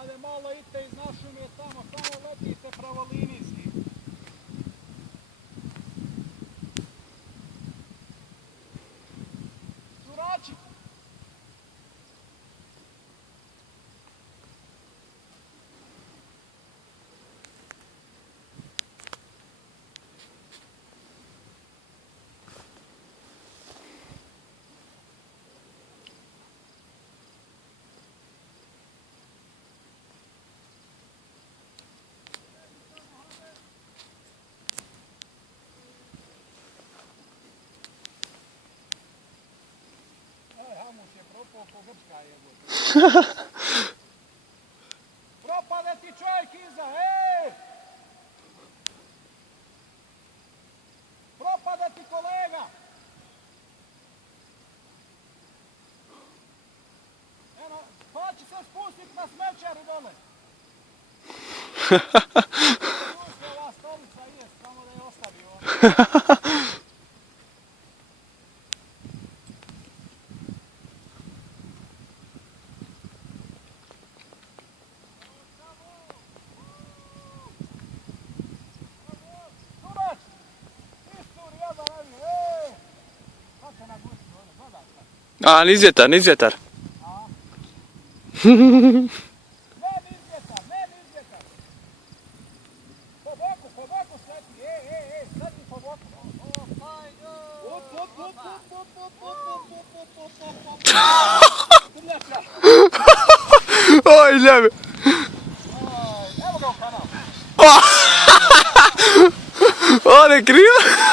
Ajde malo idite iz našumije tamo, samo letite pravolinijski. Čurači! Hamus je propao ko grčka jebote. Propade ti čovjek iza, ej! Propade ti kolega! Eno, pa će se spustit na smećaru dole. Pusti ova stolica jest, samo da je ostavio. A, niz vjetar, niz vjetar. Ne niz vjetar. Po boku sleti, sleti po boku. Oj, ljebe. Evo ga u kanal. On je krivo.